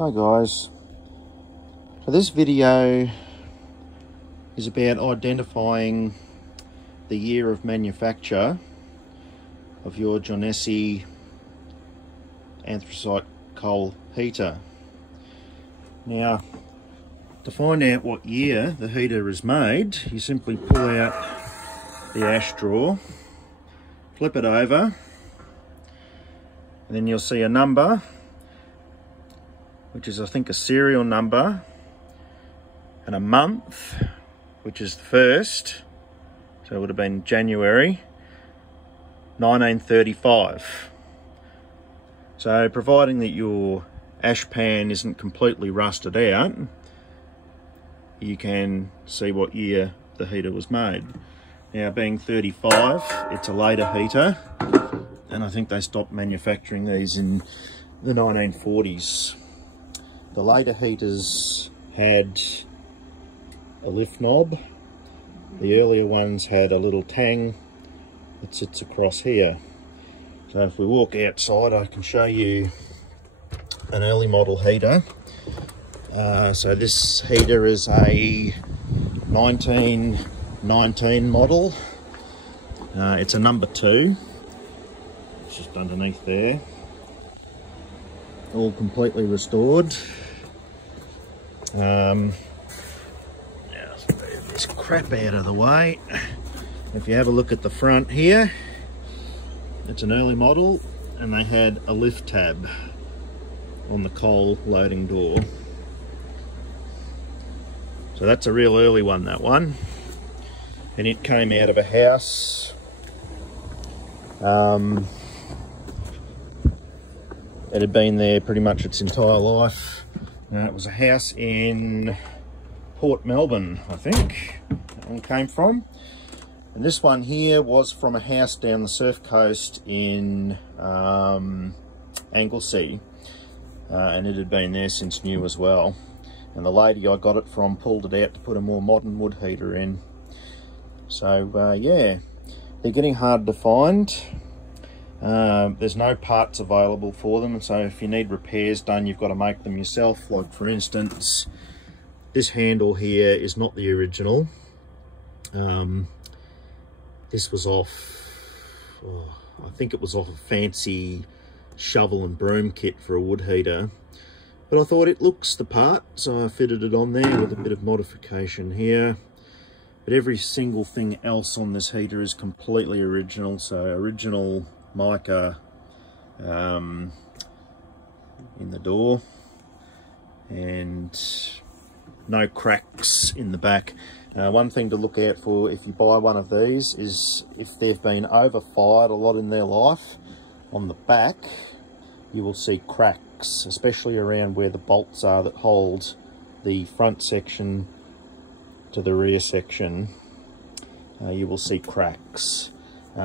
Hi guys, so this video is about identifying the year of manufacture of your Jeunesse anthracite coal heater. Now, to find out what year the heater is made, you simply pull out the ash drawer, flip it over, and then you'll see a number, which is I think a serial number, and a month, which is the first, so it would have been January 1935. So providing that your ash pan isn't completely rusted out, you can see what year the heater was made. Now, being 35, it's a later heater, and I think they stopped manufacturing these in the 1940s. The later heaters had a lift knob. The earlier ones had a little tang that sits across here. So if we walk outside, I can show you an early model heater. So this heater is a 1919 model. It's a number 2. It's just underneath there. All completely restored. Now let's move this crap out of the way. If you have a look at the front here, it's an early model, and they had a lift tab on the coal loading door. So that's a real early one, that one. And it came out of a house. It had been there pretty much its entire life. It was a house in Port Melbourne, I think, that one came from. And this one here was from a house down the surf coast in Anglesea. And it had been there since new as well. And the lady I got it from pulled it out to put a more modern wood heater in. So yeah, they're getting hard to find. There's no parts available for them, so if you need repairs done, you've got to make them yourself. Like for instance, this handle here is not the original. This was off, I think it was off a fancy shovel and broom kit for a wood heater, but I thought it looks the part, so I fitted it on there with a bit of modification here. But every single thing else on this heater is completely original. So original mica in the door, and no cracks in the back. One thing to look out for if you buy one of these is if they've been overfired a lot in their life, on the back you will see cracks, especially around where the bolts are that hold the front section to the rear section. You will see cracks.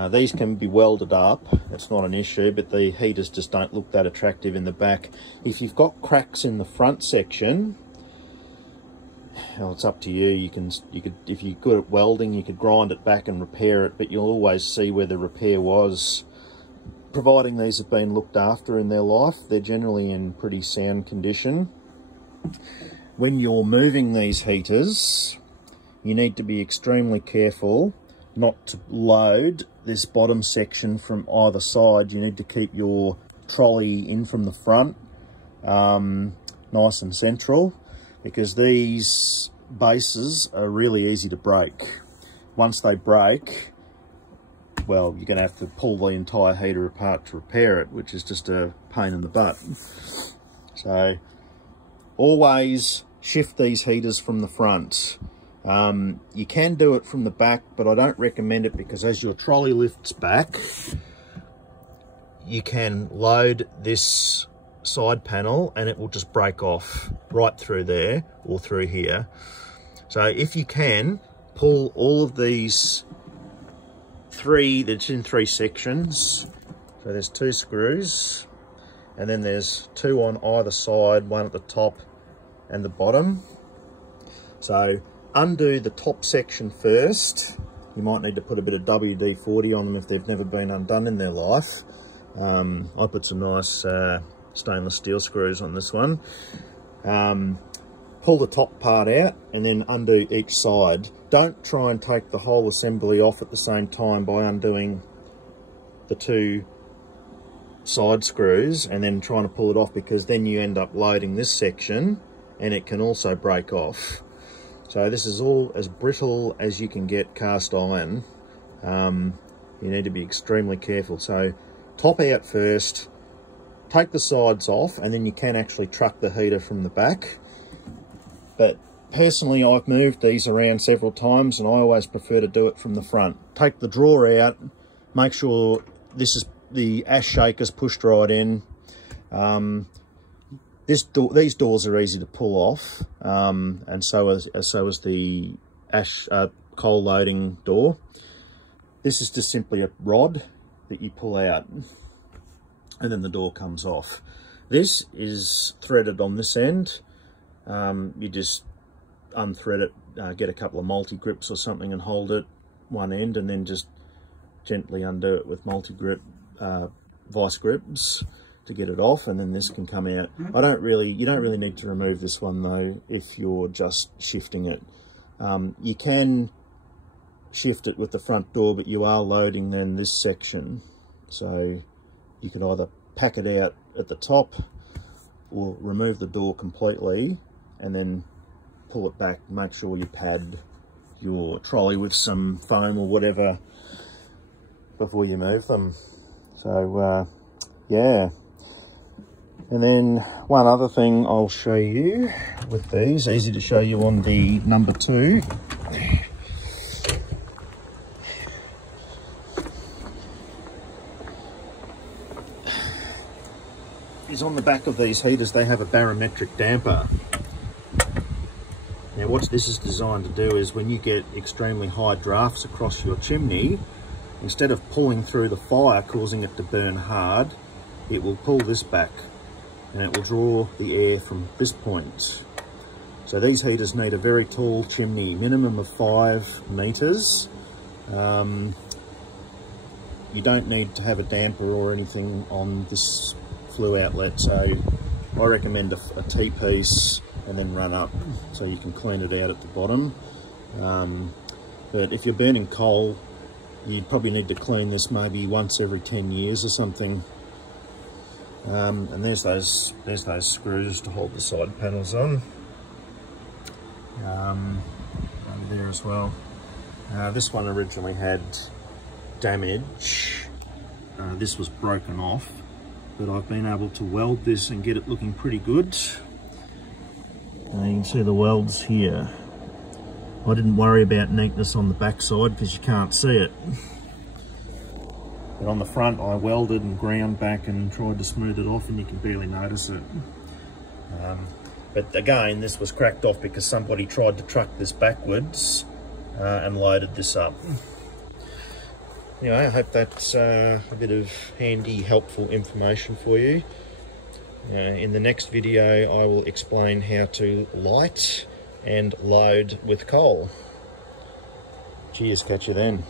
These can be welded up, it's not an issue, but the heaters just don't look that attractive in the back. If you've got cracks in the front section, well, it's up to you. You could, if you're good at welding, you could grind it back and repair it, but you'll always see where the repair was. Providing these have been looked after in their life, they're generally in pretty sound condition. When you're moving these heaters, you need to be extremely careful not to load this bottom section from either side. You need to keep your trolley in from the front, nice and central, because these bases are really easy to break. Once they break, well, you're going to have to pull the entire heater apart to repair it, which is just a pain in the butt. So always shift these heaters from the front. You can do it from the back, but I don't recommend it, because as your trolley lifts back, you can load this side panel and it will just break off right through there or through here. So if you can, pull all of these that's in 3 sections. So there's 2 screws, and then there's 2 on either side, one at the top and the bottom. So undo the top section first. You might need to put a bit of WD-40 on them if they've never been undone in their life. I put some nice stainless steel screws on this one. Pull the top part out and then undo each side. Don't try and take the whole assembly off at the same time by undoing the 2 side screws and then trying to pull it off, because then you end up loading this section and it can also break off. So this is all as brittle as you can get cast iron. You need to be extremely careful. So top out first, take the sides off, and then you can actually truck the heater from the back. But personally, I've moved these around several times and I always prefer to do it from the front. Take the drawer out, make sure the ash shaker's pushed right in. These doors are easy to pull off, and so is the coal loading door. This is just simply a rod that you pull out, and then the door comes off. This is threaded on this end. You just unthread it, get a couple of multi-grips or something and hold it one end, and then just gently undo it with multi-grip vice grips to get it off, and then this can come out. You don't really need to remove this one though if you're just shifting it. You can shift it with the front door, but you are loading then this section, so you can either pack it out at the top or remove the door completely and then pull it back. Make sure you pad your trolley with some foam or whatever before you move them. So yeah. And then one other thing I'll show you with these, easy to show you on the number 2. Is on the back of these heaters, they have a barometric damper. Now what this is designed to do is when you get extremely high drafts across your chimney, instead of pulling through the fire, causing it to burn hard, it will pull this back and it will draw the air from this point. So these heaters need a very tall chimney, minimum of 5 meters. You don't need to have a damper or anything on this flue outlet, so I recommend a T-piece and then run up so you can clean it out at the bottom. But if you're burning coal, you'd probably need to clean this maybe once every 10 years or something. And there's those screws to hold the side panels on. Over there as well. This one originally had damage. This was broken off, but I've been able to weld this and get it looking pretty good. You can see the welds here. I didn't worry about neatness on the back side because you can't see it. But on the front I welded and ground back and tried to smooth it off, and you can barely notice it. But again, this was cracked off because somebody tried to truck this backwards and loaded this up. Anyway, I hope that's a bit of handy, helpful information for you. In the next video, I will explain how to light and load with coal. Cheers, catch you then.